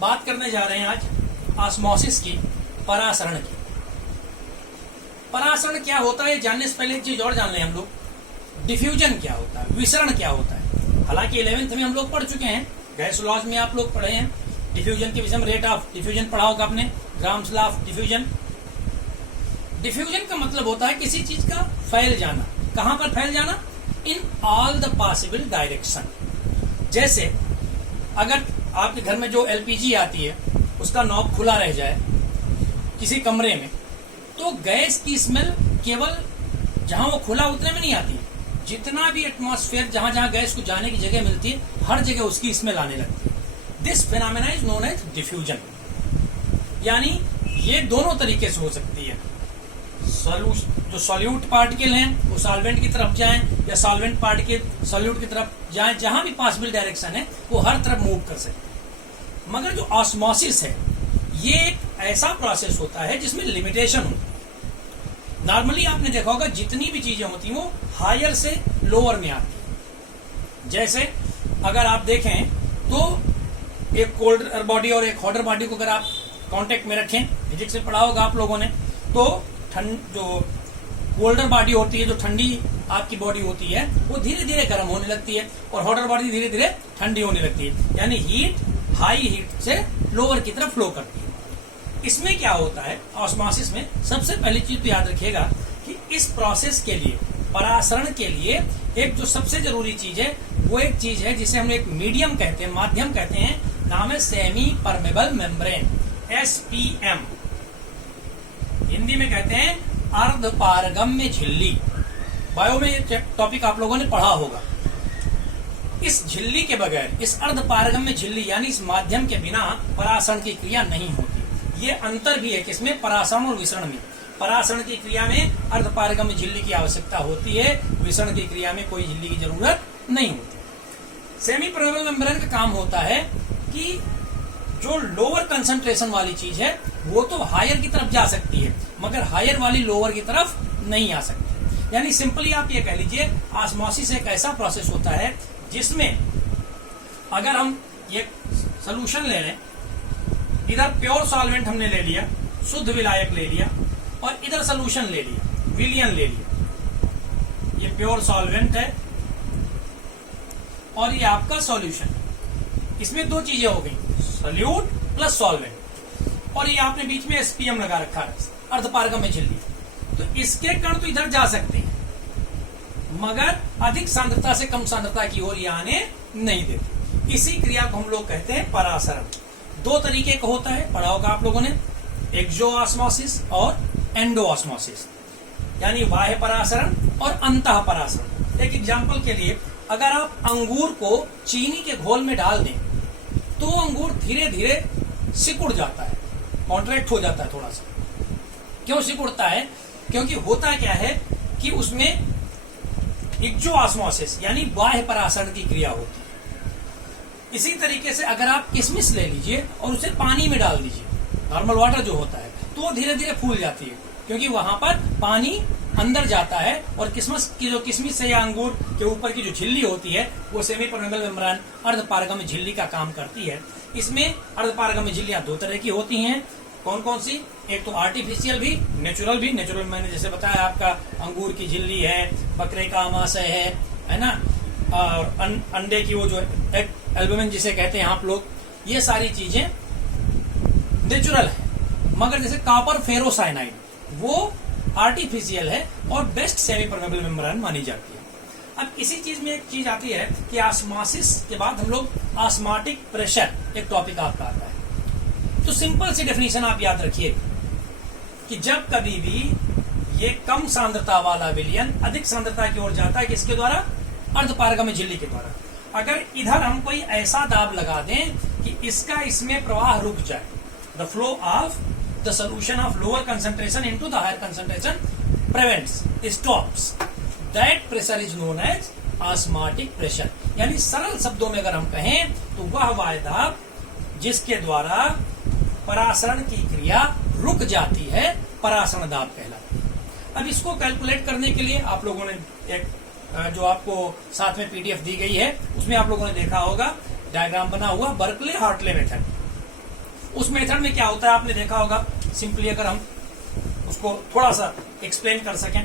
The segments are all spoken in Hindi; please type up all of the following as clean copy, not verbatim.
बात करने जा रहे हैं आज ऑस्मोसिस की, परासरण की। परासरण क्या होता है जानने से पहले एक चीज और जान लें हम लोग, डिफ्यूजन क्या होता है, विसरण क्या होता है। हालांकि 11th में हम लोग पढ़ चुके हैं, गैस लॉज में आप लोग पढ़े हैं डिफ्यूजन के विषय में, रेट ऑफ डिफ्यूजन पढ़ा होगा आपने, grams law of diffusion. Diffusion का मतलब होता है किसी चीज का फैल जाना। कहां पर फैल जाना? In all the possible direction. जैसे अगर आपके घर में जो एलपीजी आती है उसका नॉब खुला रह जाए किसी कमरे में, तो गैस की स्मेल केवल जहां वो खुला उतने में नहीं आती, जितना भी एटमॉस्फेयर जहां जहां गैस को जाने की जगह मिलती है हर जगह उसकी स्मेल आने लगती है। This phenomena is known as diffusion. यानी ये दोनों तरीके से हो सकती है। जो सॉल्यूट पार्टिकल हैं वो सॉल्वेंट की तरफ जाएं या सॉल्वेंट पार्टिकल सॉल्यूट की तरफ जाएं, जहां भी पॉसिबल डायरेक्शन है वो हर तरफ मूव कर सकते हैं। मगर जो ऑस्मोसिस है ये एक ऐसा प्रोसेस होता है जिसमें लिमिटेशन होती है। नॉर्मली आपने देखा होगा जितनी भी चीजें होती हैं वो हायर से लोअर में आती है। जैसे अगर आप देखें तो एक कोल्ड बॉडी और एक हॉटर बॉडी को अगर आप कांटेक्ट में रखें, फिजिक्स में पढ़ा होगा आप लोगों ने, तो जो कोल्डर बॉडी होती है, जो ठंडी आपकी बॉडी होती है, वो धीरे धीरे गर्म होने लगती है और हॉटर बॉडी धीरे धीरे ठंडी होने लगती है। यानी हीट हाई हीट से लोअर की तरफ फ्लो करती है। इसमें क्या होता है ऑस्मोसिस में, सबसे पहली चीज तो याद रखिएगा कि इस प्रोसेस के लिए, परासरण के लिए एक जो सबसे जरूरी चीज है वो एक चीज है जिसे हम एक मीडियम कहते हैं, माध्यम कहते हैं, नाम है semi permeable membrane, SPM। Hindi में कहते हैं अर्धपारगम्य झिल्ली। बायो में ये टॉपिक आप लोगों ने पढ़ा होगा। इस झिल्ली के बगैर, इस अर्धपारगम्य झिल्ली यानी इस माध्यम के बिना परासरण की क्रिया नहीं होती। ये अंतर भी है किसमें? परासरण और विसरण में। परासरण की क्रिया में अर्धपारगम्य झिल्ली की आवश्यकता होती है, विसरण की क्रिया में कोई झिल्ली की जरूरत नहीं होती। सेमी परमेबल मेम्ब्रेन का काम होता है कि जो लोअर कंसंट्रेशन वाली चीज है वो तो हायर की तरफ जा सकती है, मगर हायर वाली लोअर की तरफ नहीं आ सकती। यानी सिंपली आप ये कह लीजिए ऑस्मोसिस एक ऐसा प्रोसेस होता है जिसमें अगर हम ये सोल्यूशन ले लें, इधर प्योर सॉल्वेंट हमने ले लिया, शुद्ध विलायक ले लिया, और इधर सोल्यूशन ले लिया, विलियन ले लिया। ये प्योर सॉल्वेंट है और ये आपका सॉल्यूशन। इसमें दो चीजें हो गई, सोल्यूट प्लस सॉल्वेंट, और ये आपने बीच में SPM लगा रखा है, अर्धपारगम्य झिल्ली। तो इसके कण तो इधर जा सकते हैं मगर अधिक सांद्रता से कम सांद्रता की ओर ये आने नहीं देते। इसी क्रिया को हम लोग कहते हैं परासरण। दो तरीके का होता है, पढ़ा होगा आप लोगों ने, एक्सोऑस्मोसिस और एंडोऑस्मोसिस, यानी बाह्य परासरण और अंतः परासरण। एक एग्जांपल के लिए, अगर आप अंगूर को चीनी के घोल में डाल दें तो अंगूर धीरे धीरे सिकुड़ जाता है, कॉन्ट्रैक्ट हो जाता है थोड़ा सा। क्यों सिकुड़ता है? क्योंकि होता क्या है कि उसमें एक्सोऑस्मोसिस यानी बाह्य परासरण की क्रिया होती है। इसी तरीके से अगर आप किशमिश ले लीजिए और उसे पानी में डाल दीजिए, नॉर्मल वाटर जो होता है, तो वो धीरे धीरे फूल जाती है, क्योंकि वहां पर पानी अंदर जाता है और किशमिश से या अंगूर के ऊपर की जो झिल्ली होती है वो सेमी परमेबल मेम्ब्रेन अर्धपारगम्य झिल्ली का काम करती है। इसमें अर्धपारगम्य झिल्लियां दो तरह की होती हैं। कौन कौन सी? एक तो आर्टिफिशियल भी, नेचुरल भी। नेचुरल मैंने जैसे बताया आपका अंगूर की झिल्ली है, बकरे का आमाशय है ना, और अंडे की वो जो एल्बुमिन जिसे कहते हैं आप लोग, ये सारी चीजें नेचुरल है। मगर जैसे कॉपर फेरोसाइनाइड वो आर्टिफिशियल है और बेस्ट सेमी परमेबल मेम्ब्रेन मानी जाती है। अब इसी चीज में एक चीज आती है कि ऑस्मोसिस के बाद हम लोग ऑस्मोटिक प्रेशर, एक टॉपिक आपका आता है। तो सिंपल सी डेफिनेशन आप याद रखिए कि जब कभी भी ये कम सांद्रता वाला विलयन अधिक सांद्रता की ओर जाता है, किसके द्वारा? अर्धपारगम्य झिल्ली के द्वारा। अगर इधर हम कोई ऐसा दाब लगा दें कि इसका इसमें प्रवाह रुक जाए, the flow of the solution of lower concentration into the higher concentration prevents, stops, that pressure is known as osmotic pressure। यानी सरल शब्दों में अगर हम कहें तो वह वायुदाब जिसके द्वारा परासरण की क्रिया रुक जाती है, परासरण दाब कहलाती है। अब इसको कैलकुलेट करने के लिए आप लोगों ने एक जो आपको साथ में PDF दी गई है उसमें आप लोगों ने देखा होगा डायग्राम बना हुआ, बर्कले हार्टले मेथड। उस मेथड में क्या होता है आपने देखा होगा, सिंपली अगर हम उसको थोड़ा सा एक्सप्लेन कर सकें,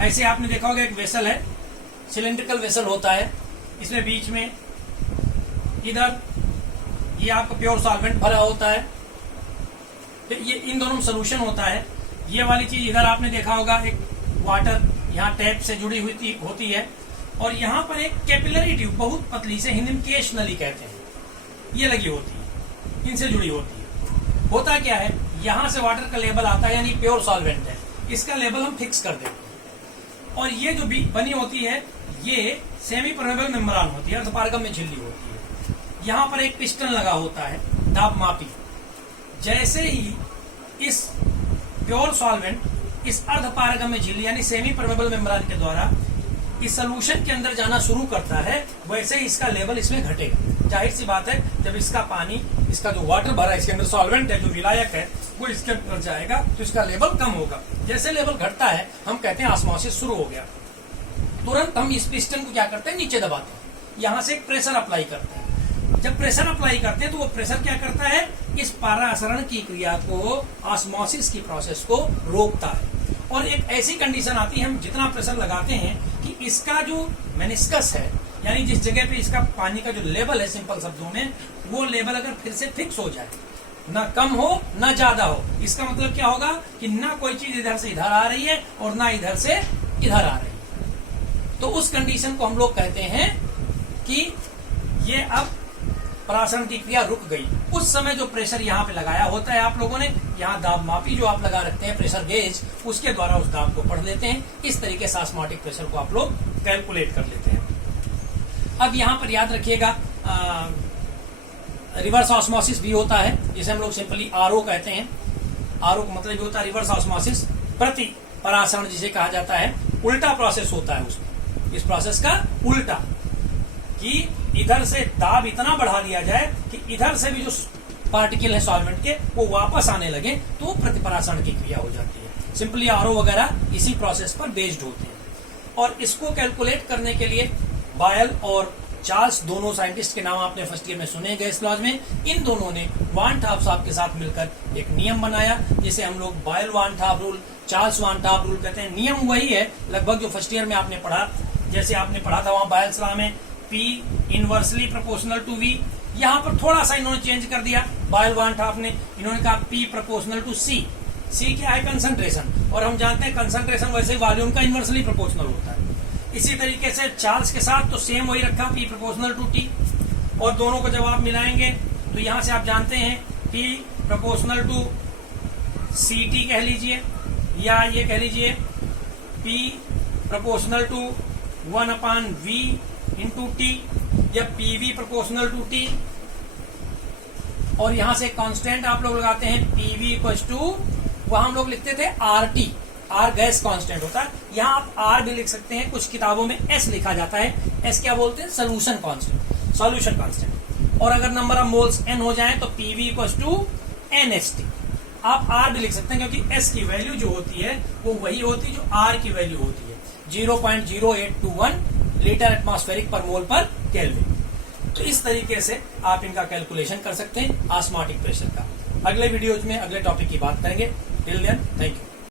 ऐसे आपने देखा होगा एक वेसल है, सिलेंड्रिकल वेसल होता है, इसमें बीच में इधर ये आपका प्योर सॉल्वेंट भरा होता है, तो ये इन दोनों में सोल्यूशन होता है। ये वाली चीज इधर आपने देखा होगा एक वाटर यहाँ टैप से जुड़ी हुई होती है, और यहाँ पर एक कैपिलरी ट्यूब बहुत पतली से, हिंदी में केश नली कहते हैं, ये लगी होती है, इनसे जुड़ी होती है। होता क्या है, यहाँ से वाटर का लेवल आता है, यानी प्योर सॉल्वेंट है, इसका लेवल हम फिक्स कर देते हैं, और ये जो बनी होती है ये सेमी परमेबल मेम्ब्रेन होती है, अर्धपारगम में झिल्ली होती है। यहाँ पर एक पिस्टन लगा होता है दाब मापी, जैसे ही इस प्योर सॉल्वेंट इस अर्धपारगम में झिल्ली यानी सेमी परमेबल मेम्ब्रेन के द्वारा इस सोल्यूशन के अंदर जाना शुरू करता है, वैसे ही इसका लेवल इसमें घटेगा। जाहिर सी बात है, जब इसका पानी, इसका जो वाटर भरा है, इसके अंदर सॉल्वेंट है, जो विलायक है, वो इसके अंदर जाएगा तो इसका लेवल कम होगा। जैसे लेवल घटता है हम कहते हैं ऑस्मोसिस शुरू हो गया। तुरंत हम इस पिस्टन को क्या करते हैं, नीचे दबाते हैं, यहाँ से एक प्रेशर अप्लाई करते हैं। जब प्रेशर अप्लाई करते हैं तो वो प्रेशर क्या करता है, इस परासरण की क्रिया को, ऑस्मोसिस की प्रोसेस को रोकता है। और एक ऐसी कंडीशन आती है, हम जितना प्रेशर लगाते हैं कि इसका जो मेनिस्कस है, यानी जिस जगह पे इसका पानी का जो लेवल है, सिंपल शब्दों में, वो लेवल अगर फिर से फिक्स हो जाए, ना कम हो ना ज्यादा हो, इसका मतलब क्या होगा कि ना कोई चीज इधर से इधर आ रही है और ना इधर से इधर आ रही है, तो उस कंडीशन को हम लोग कहते हैं कि ये अब परासरण की क्रिया रुक गई। उस समय जो प्रेशर यहाँ पे लगाया होता है आप लोगों ने, यहाँ दाब मापी जो आप लगा रखते हैं, प्रेशर गेज, उसके द्वारा उस दाब को पढ़ लेते हैं। इस तरीके से ऑस्मोटिक प्रेशर को आप लोग कैलकुलेट कर लेते हैं। अब यहाँ पर याद रखिएगा, रिवर्स ऑस्मोसिस भी होता है, जिसे हम लोग सिंपली आरओ कहते हैं। आरओ का मतलब होता है रिवर्स ऑस्मोसिस, प्रति परासरण जिसे कहा जाता है। उल्टा प्रोसेस होता है उसमें, इस प्रोसेस का उल्टा, कि इधर से दाब इतना बढ़ा दिया जाए कि इधर से भी जो पार्टिकल है सॉल्वेंट के वो वापस आने लगे, तो प्रतिपरासरण की क्रिया हो जाती है। सिंपली आरओ वगैरह इसी प्रोसेस पर बेस्ड होते हैं। और इसको कैलकुलेट करने के लिए बायल और चार्ल्स, दोनों साइंटिस्ट के नाम आपने फर्स्ट ईयर में सुने गैस लॉज में, इन दोनों ने वान टॉप साहब के साथ मिलकर एक नियम बनाया, जिसे हम लोग बायल वान टॉप रूल, चार्ल्स वान टॉप रूल कहते हैं। नियम वही है लगभग जो फर्स्ट ईयर में आपने पढ़ा, जैसे आपने पढ़ा था वहां बायल्स लॉ में, P inversely proportional to V। यहाँ पर थोड़ा सा इन्होंने चेंज कर दिया बायल वान टॉप ने, इन्होंने कहा P proportional to C। C क्या है, कंसंट्रेशन, और हम जानते हैं कंसंट्रेशन वैसे वॉल्यूम का इनवर्सली प्रोपोर्शनल होता है। इसी तरीके से चार्ल्स के साथ तो सेम वही रखा, P प्रोपोर्शनल टू T, और दोनों को जब आप मिलाएंगे तो यहाँ से आप जानते हैं P प्रोपोर्शनल टू CT कह लीजिए, या ये कह लीजिए P प्रोपोर्शनल टू 1/V इंटू T, या PV प्रोपोर्शनल टू T। और यहां से कांस्टेंट आप लोग लगाते हैं PV इक्वल्स टू, वहां हम लोग लिखते थे RT, R गैस कांस्टेंट होता है, यहाँ आप R भी लिख सकते हैं, कुछ किताबों में S लिखा जाता है। S क्या बोलते हैं, सोल्यूशन कांस्टेंट, सॉल्यूशन कांस्टेंट। और अगर नंबर ऑफ मोल्स n हो जाए तो PV इक्वल्स टू NST। आप R भी लिख सकते हैं, क्योंकि S की वैल्यू जो होती है वो वही होती है जो R की वैल्यू होती है, 0.0821 लीटर एटमॉस्फेरिक पर मोल पर केल्विन। तो इस तरीके से आप इनका कैलकुलेशन कर सकते हैं ऑस्मोटिक प्रेशर का। अगले वीडियोज में अगले टॉपिक की बात करेंगे। Till then, thank you.